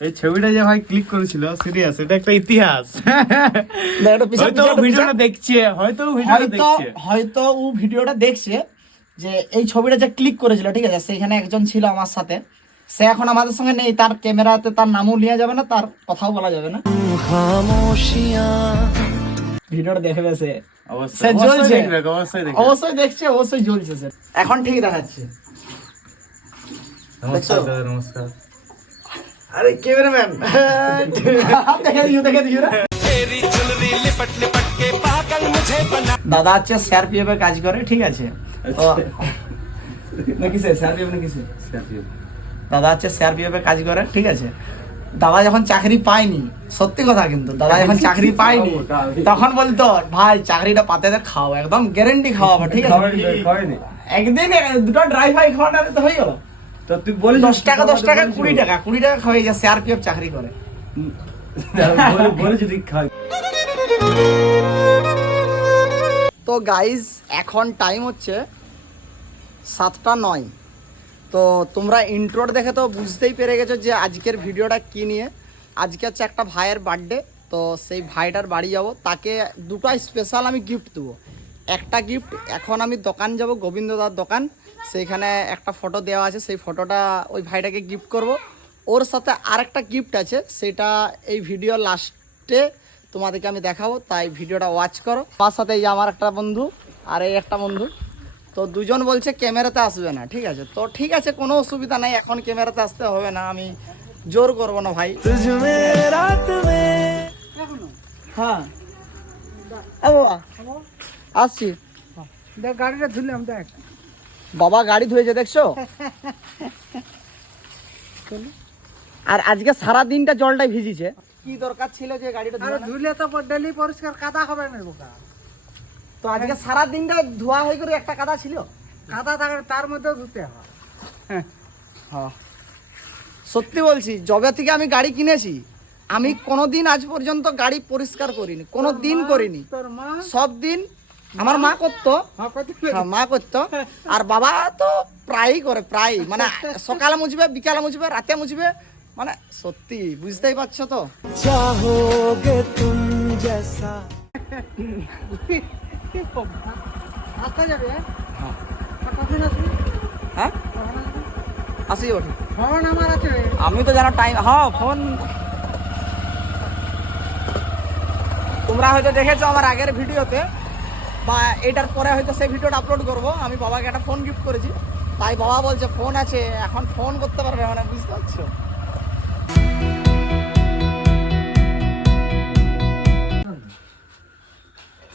এই ছবিটা যে ভাই ক্লিক করেছিল সিরিয়াস এটা একটা ইতিহাস। হয়তো ভিডিওটা দেখছে হয়তো ভিডিওটা দেখছে। হয়তো ও ভিডিওটা দেখছে যে এই ছবিটা যে ক্লিক করেছিল ঠিক আছে? সেখানে একজন ছিল আমার সাথে। সে এখন আমাদের সঙ্গে নেই তার ক্যামেরাতে তার নামও নেওয়া যাবে না তার কথাও বলা যাবে না। ভিডিওটা দেখবে সে অবশ্যই। সে অবশ্যই জ্বলছে। অবশ্যই দেখছে অবশ্যই জ্বলছে এখন ঠিক দেখাচ্ছে। নমস্কার নমস্কার। আরে ক্যামেরাম্যান। দেখে দিও দেখে দিও রে। দাদা হচ্ছে সিআরপিএফ এর কাজ করে ঠিক আছে? তো না কিসে? সিআরপিএফ না কিসে? দাদা হচ্ছে এর কাজ করে ঠিক আছে? দাদা যখন চাকরি পায়নি সত্যি কথা কিন্তু দাদা যখন চাকরি পায়নি তখন বলতো ভাই চাকরিটা পাতে দে খাও একদম গ্যারেন্টি খাওয়াবো ঠিক আছে? একদিন দুটো ড্রাই ফ্রাই খাওয়াটা তো হয়ে গেল। তো তুই বলিস দশ টাকা দশ টাকা কুড়ি টাকা কুড়ি টাকা খাওয়াই যায় সিআরপিএফ চাকরি করে। বলে যদি খাই। তো গাইজ এখন টাইম হচ্ছে সাতটা নয়। তো তোমরা ইন্ট্রোর দেখে তো বুঝতেই পেরে গেছো যে আজকের ভিডিওটা কি নিয়ে। আজকে হচ্ছে একটা ভাইয়ের বার্থডে তো সেই ভাইটার বাড়ি যাব। তাকে দুটো স্পেশাল আমি গিফট দেবো। একটা গিফট এখন আমি দোকান যাব গোবিন্দদার দোকান। সেইখানে একটা ফটো দেওয়া আছে সেই ফটোটা ওই ভাইটাকে গিফট করব। ওর সাথে আরেকটা গিফট আছে সেটা এই ভিডিও লাস্টে তোমাদেরকে আমি দেখাবো তাই ভিডিওটা ওয়াচ করো। তার সাথে এই আমার একটা বন্ধু আর এই একটা বন্ধু। তো দুজন বলছে ক্যামেরাতে আসবে না ঠিক আছে? তো ঠিক আছে কোনো অসুবিধা নাই এখন ক্যামেরাতে আসতে হবে না আমি জোর করব না ভাই। হ্যাঁ। আসছি। দেখ গাড়িটা ধুলাম দেখ। বাবা গাড়ি ধুয়েছে দেখছ? আর আজকে সারা দিনটা জলটাই ভিজিছে। কি দরকার ছিল যে গাড়িটা ধোয়ানো? ধুলে তো ডেলি পরিষ্কার কাদা হবে না বোকা। তো আজকে সারা দিনটা ধোয়া হয়ে করে একটা কাদা ছিল? কাদা থাকে তার মধ্যে ধুতে হয়। হ্যাঁ। সত্যি বলছি যবে থেকে আমি গাড়ি কিনেছি আমি কোনোদিন আজ পর্যন্ত গাড়ি পরিষ্কার করিনি কোনো দিন করিনি। তোর মা। সব দিন আমার মা করতো। হ্যাঁ, হ্যাঁ, মা করতো। আর বাবা তো প্রায়ই করে প্রায় মানে সকালে মুছবে বিকালে মুছবে রাতে মুছবে মানে সত্যি বুঝতেই পারছ তো? কখন আসবি হ্যাঁ। আসি ওঠে। ফোন আমার আছে। আমি তো জানো টাইম হ্যাঁ ফোন। তোমরা হয়তো দেখেছ আমার আগের ভিডিওতে বা এটার পরে হয়তো সেই ভিডিওটা আপলোড করব। আমি বাবাকে একটা ফোন গিফট করেছি। তাই বাবা বলছে ফোন আছে, এখন ফোন করতে পারবে মানে বুঝতে পারছ?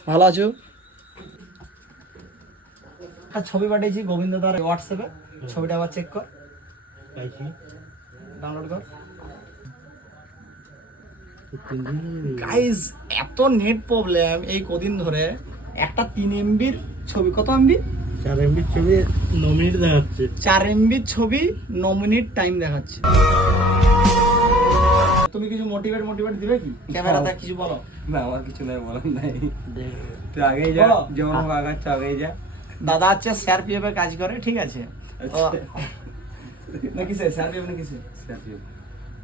ভালো আছো? একটা ছবি পাঠিয়েছি গোবিন্দ দার হোয়াটসঅ্যাপে ছবিটা আবার চেক কর। ডাউনলোড কর। গাইজ এত নেট প্রবলেম এই কদিন ধরে। একটা তিন এমবির ছবি। কত এমবি? চার এমবি ছবি ন মিনিট দেখাচ্ছে। চার এমবির ছবি ন মিনিট টাইম দেখাচ্ছে। তুমি কিছু মোটিভেট মোটিভেট দিবে কি? ক্যামেরাতে কিছু বলো। না আমার কিছু নাই বলার নাই। তুই আগেই যা যেমন হোক আগাচ্ছ আগেই যা। দাদা হচ্ছে সিআরপিএফ এর কাজ করে ঠিক আছে। আচ্ছা। নাকি সে সিআরপিএফ নাকি সে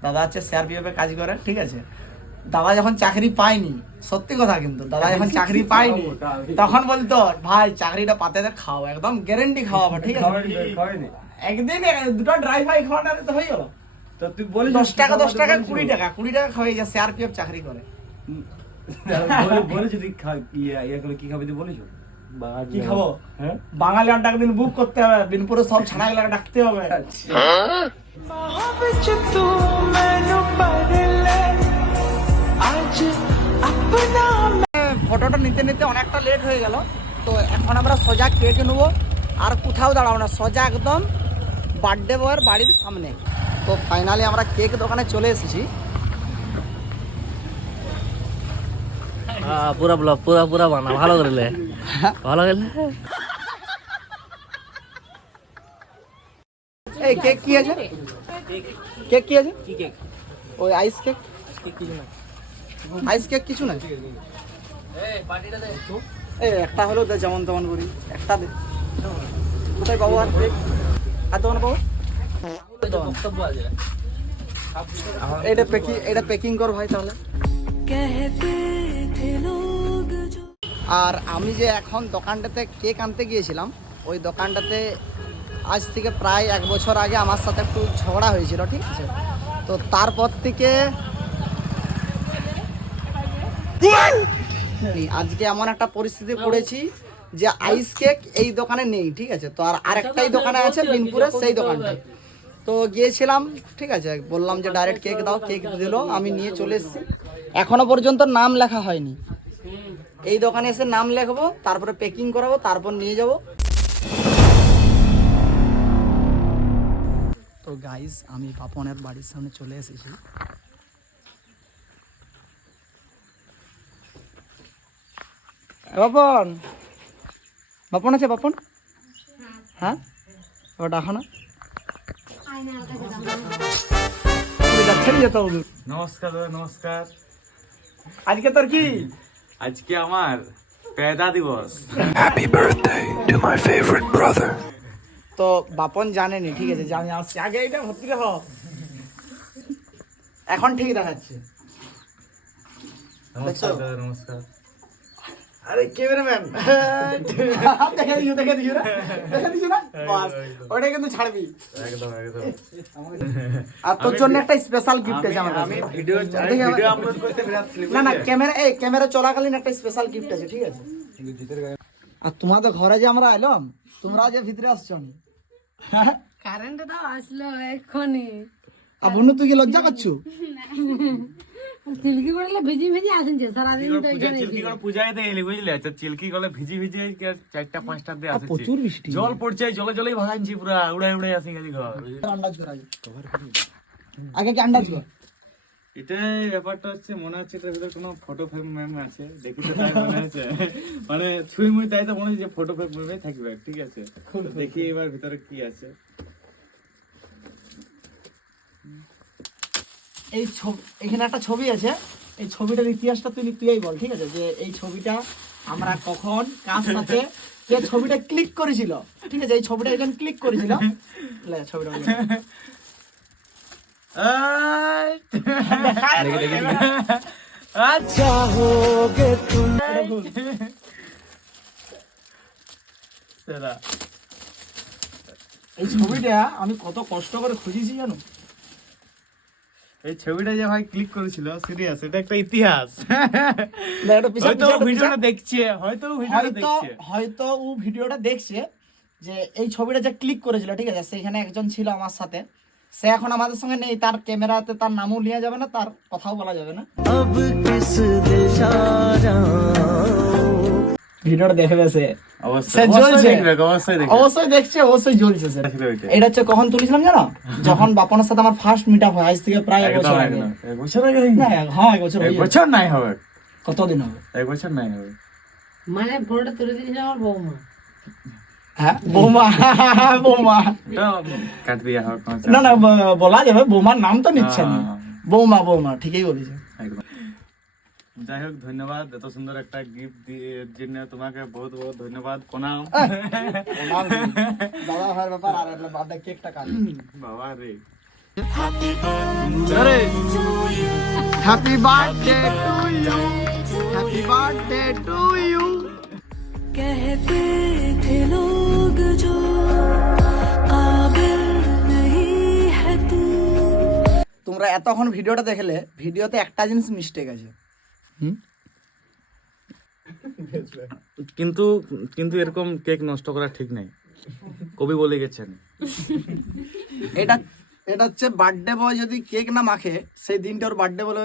দাদা হচ্ছে সিআরপিএফ এর কাজ করে ঠিক আছে। দাদা যখন চাকরি পায়নি সত্যি কথা কিন্তু দাদা যখন চাকরি পাইনি। তখন বলতো ভাই চাকরিটা পাতে খাও একদম গ্যারেন্টি খাওয়াবো ঠিক আছে? একদিন দুটো ড্রাই ফ্রাই খাওয়াটা তো হয়ে গেল। তো তুই বলিস দশ টাকা দশ টাকা কুড়ি টাকা কুড়ি টাকা খাওয়াই যায় সিআরপিএফ চাকরি করে। বলে যদি ইয়ে ইয়ে করে কি খাবে তুই বলিস? কি খাব? হ্যাঁ? বাঙালি আড্ডা দিন বুক করতে হবে বিনপুরে সব ছাড়া গেলে ডাকতে হবে। নিতে নিতে অনেকটা লেট হয়ে গেল। তো এখন আমরা সোজা কেটে নেব। আর কোথাও দাঁড়াবো না সোজা একদম বার্থডে বয়ের বাড়ির সামনে। তো ফাইনালি আমরা কেক দোকানে চলে এসেছি। পুরা ব্লক পুরা পুরা বানা ভালো করলে। ভালো করলে? এই কেক কি আছে? কেক কি আছে? ওই আইস কেক আইস কেক কিছু না আইস কেক কিছু না এই একটা হলো দে যেমন তেমন করি। একটা দে। কোথায় পাবো আর কেক আর দোকানে পাবো? এটা প্যাকিং এটা প্যাকিং কর ভাই তাহলে। আর আমি যে এখন দোকানটাতে কেক আনতে গিয়েছিলাম ওই দোকানটাতে আজ থেকে প্রায় এক বছর আগে আমার সাথে একটু ঝগড়া হয়েছিল ঠিক আছে? তো তারপর থেকে আজকে এমন একটা পরিস্থিতি পড়েছি যে আইস কেক এই দোকানে নেই ঠিক আছে? তো আর আরেকটাই দোকানে আছে বিনপুরে সেই দোকানটাই তো গিয়েছিলাম ঠিক আছে? বললাম যে ডাইরেক্ট কেক দাও কেক দিলো আমি নিয়ে চলে এসেছি। এখনও পর্যন্ত নাম লেখা হয়নি। এই দোকানে এসে নাম লেখবো তারপরে প্যাকিং করাবো তারপর নিয়ে যাব। তো গাইস আমি পাপনের বাড়ির সামনে চলে এসেছি। বাপন। বাপন আছে বাপন? হ্যাঁ? ও ডাকো না। নমস্কার দাদা নমস্কার। আজকে তোর কি? আজকে আমার পেদা দিবস। তো বাপন জানেনি ঠিক আছে আমি আসছি। আগে এটা ভর্তি হ। এখন ঠিক দেখাচ্ছে। নমস্কার। আরে ক্যামেরাম্যান দেখে দিও দেখে দিও না। দেখে দিও না। বাস ওটা কিন্তু ছাড়বি। একদম একদম। আর তোর জন্য একটা স্পেশাল গিফট আছে আমার আমি ভিডিও ভিডিও আপলোড করতে বিরাট না না ক্যামেরা এই ক্যামেরা চলাকালীন একটা স্পেশাল গিফট আছে ঠিক আছে? আর তোমাদের ঘরে যে আমরা এলাম তোমরা যে ভিতরে আসছো নি। কারেন্টটা আসলো এক্ষুনি। আর বন্ধু তুই কি লজ্জা করছ? চিলকি করলে ভিজি ভিজি আসেনছে সারাদিন তো এখানে চিলকি করে পূজায় দিয়ে এলি বুঝলি? আচ্ছা চিলকি গলে ভিজি ভিজি চারটা পাঁচটা প্রচুর বৃষ্টি। জল পড়ছে জলে জলেই ভাগাইছি পুরা উড়াই উড়াই আসি গেছি ঘর। আন্দাজ কর আগে কি আন্দাজ কর? এটাই ব্যাপারটা হচ্ছে মনে হচ্ছে এটার ভিতরে কোনো ফটো ফ্রেম ম্যাম আছে। দেখি তো তাই মনে হচ্ছে। মানে ছুঁই মুই তাই তো মনে হচ্ছে যে ফটো ফ্রেম ম্যামে থাকবে ঠিক আছে? দেখি এবার ভিতরে কি আছে। এই ছবি এখানে একটা ছবি আছে। এই ছবিটার ইতিহাসটা তুই তুই বল ঠিক আছে? যে এই ছবিটা আমরা কখন কার সাথে যে ছবিটা ক্লিক করেছিল ঠিক আছে? এই ছবিটা এখানে ক্লিক করেছিল। ছবিটা। আচ্ছা এই ছবিটা আমি কত কষ্ট করে খুঁজেছি জানো? এই ছবিটা যে ভাই ক্লিক করেছিল সিরিয়াস এটা একটা ইতিহাস। হয়তো ভিডিওটা দেখছে হয়তো ভিডিওটা হয়তো দেখছে। হয়তো ও ভিডিওটা দেখছে যে এই ছবিটা যে ক্লিক করেছিল ঠিক আছে সেখানে একজন ছিল আমার সাথে। সে এখন আমাদের সঙ্গে নেই তার ক্যামেরাতে তার নামও নেওয়া যাবে না তার কথাও বলা যাবে না। ভিডিওটা দেখবে সে সে অবশ্যই জ্বলছে। অবশ্যই দেখবে অবশ্যই দেখবে অবশ্যই দেখছে অবশ্যই জ্বলছে সে ছিল ওইটা। এটা হচ্ছে কখন তুলেছিলাম জানো? যখন বাপনের সাথে আমার ফার্স্ট মিট হয় আজ থেকে প্রায় এক বছর আগে। এক বছর আগে? হ্যাঁ এক বছর এক গেছে। বছর নাই হবে। কতদিন হবে? এক বছর নাই হবে। মানে ফটোটা তুলে দিয়েছে আমার বৌমা। হ্যাঁ বৌমা বৌমা। কাট দিয়া হবে কোনো চাপ না না বলা যাবে বৌমার নাম তো নিচ্ছে না। হ্যাঁ। বৌমা বৌমা ঠিকই বলেছে। একদম। যাই হোক ধন্যবাদ এত সুন্দর একটা গিফট এর জন্য তোমাকে বহুত বহুত ধন্যবাদ প্রণাম দাদা ভাইয়ের ব্যাপার আর একটা বাদে কেকটা কাট বাবা রে happy birthday to you happy birthday to you कहते थे लोग जो काबिल नहीं है तू তোমরা এতক্ষণ ভিডিওটা দেখলে ভিডিওতে একটা জিনিস মিস্টেক আছে কিন্তু কিন্তু এরকম কেক নষ্ট করা ঠিক নাই। কবি বলে গেছেন। এটা এটা হচ্ছে বার্থডে বয় যদি কেক না মাখে সেই দিনটা ওর বার্থডে বলে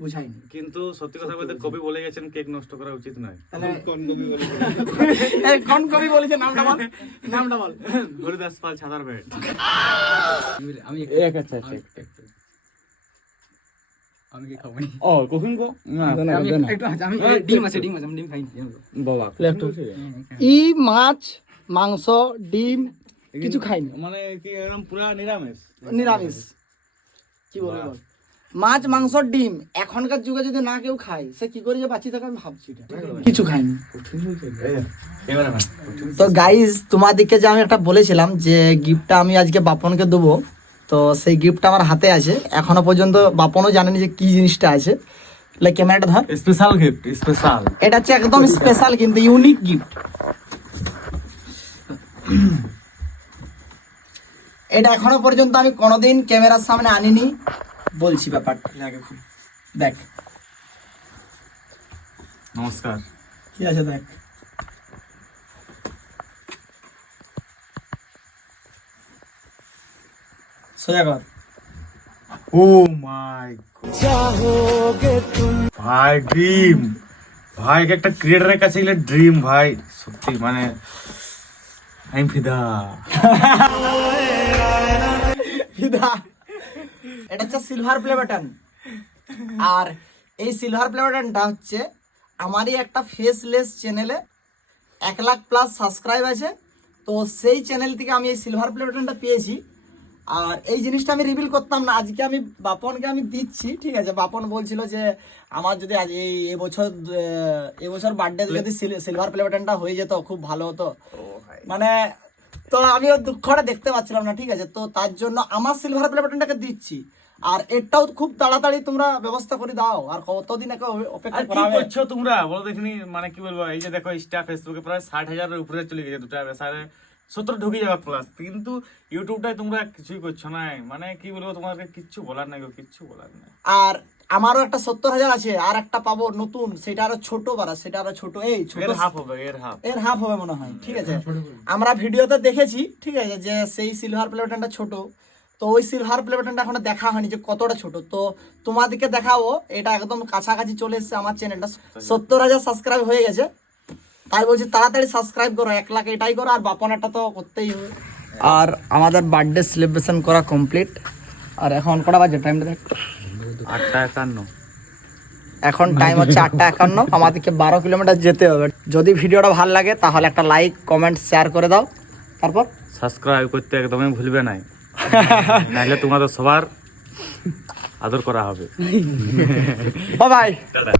বুঝাইনি কিন্তু সত্যি কথা বলতে কবি বলে গেছেন কেক নষ্ট করা উচিত নয়। তাহলে এই কোন কবি বলেছে? নামটা বল। নামটা বল। হরিদাস পাল ছাতার বেড। আমি এক আচ্ছা আচ্ছা আমি কি খাব ও কখন গো না আমি একটু আমি ডিম আছে ডিম আছে আমি ডিম খাই বাবা ই মাছ মাংস ডিম কিছু খাইনি। মানে কি একদম পুরা নিরামিষ? নিরামিষ। কি বলব মাছ মাংস ডিম এখনকার যুগে যদি না কেউ খায় সে কি করে যে বাঁচিয়ে থাকে আমি ভাবছি কিছু খাইনি। তো গাইজ তোমাদেরকে যে আমি একটা বলেছিলাম যে গিফটটা আমি আজকে বাপনকে দেবো তো সেই গিফটটা আমার হাতে আছে। এখনও পর্যন্ত বাপনও জানেনি যে কি জিনিসটা আছে। লাইক ক্যামেরাটা ধর। Special gift special. এটা হচ্ছে একদম স্পেশাল কিন্তু ইউনিক গিফট এটা এখনও পর্যন্ত আমি কোনোদিন ক্যামেরার সামনে আনিনি। বলছি ব্যাপারটা। আগে খুল। দেখ। নমস্কার। কি আছে দেখ। সোজা কর। ও মাই ভাই ড্রিম। ভাই একটা ক্রিয়েটারের কাছে গেলে ড্রিম ভাই। সত্যি মানে আমি ফিদা। ফিদা। এটা হচ্ছে সিলভার প্লে বাটন আর এই সিলভার প্লে বাটনটা হচ্ছে আমারই একটা ফেসলেস চ্যানেলে এক লাখ প্লাস সাবস্ক্রাইব আছে। তো সেই চ্যানেল থেকে আমি এই সিলভার প্লে বাটনটা পেয়েছি। আর এই জিনিসটা আমি রিভিল করতাম না আজকে আমি বাপনকে আমি দিচ্ছি ঠিক আছে? বাপন বলছিল যে আমার যদি আজ এই এবছর এবছর বার্থডে যদি সিলভার প্লে বাটনটা হয়ে যেত খুব ভালো হতো। মানে তো আমি ওর দুঃখটা দেখতে পাচ্ছিলাম না ঠিক আছে? তো তার জন্য আমার সিলভার প্লে বাটনটাকে দিচ্ছি। আর এটাও খুব তাড়াতাড়ি তোমরা ব্যবস্থা করে দাও আর কতদিন একে অপেক্ষা করা হবে? করছ তোমরা? বলো দেখিনি মানে কি বলব? এই যে দেখো স্টাফ ফেসবুকে প্রায় ষাট হাজারের উপরে চলে গেছে দুটা সাড়ে সত্তর ঢুকে যাবে প্লাস কিন্তু ইউটিউবটাই তোমরা কিছুই করছ না। মানে কি বলব তোমাদেরকে কিচ্ছু বলার নাই কিচ্ছু বলার নাই। আর আমারও একটা সত্তর হাজার আছে আর একটা পাবো নতুন। সেটা আরও ছোট বাড়া সেটা আরও ছোট। এই ছোট হাফ হবে এর হাফ এর হাফ হবে মনে হয় ঠিক আছে? আমরা ভিডিওতে দেখেছি ঠিক আছে যে সেই সিলভার প্লে বাটনটা ছোট। তো ওই সিলভার প্লে বাটনটা এখনও দেখা হয়নি যে কতটা ছোট। তো তোমাদেরকে দেখাবো এটা একদম কাছাকাছি চলে এসেছে আমার চ্যানেলটা সত্তর হাজার সাবস্ক্রাইব হয়ে গেছে। তাই বলছি তাড়াতাড়ি সাবস্ক্রাইব করো এক লাখ এটাই করো আর বাপনাটা তো করতেই হবে। আর আমাদের বার্থডে সেলিব্রেশন করা কমপ্লিট আর এখন কটা বাজে? টাইমটা দেখ। আটটা একান্ন। এখন টাইম হচ্ছে আটটা একান্ন। আমাদেরকে বারো কিলোমিটার যেতে হবে। যদি ভিডিওটা ভালো লাগে তাহলে একটা লাইক কমেন্ট শেয়ার করে দাও। তারপর? সাবস্ক্রাইব করতে একদমই ভুলবে নাই। নাহলে তোমাদের সবার আদর করা হবে। ও ভাই। দাদা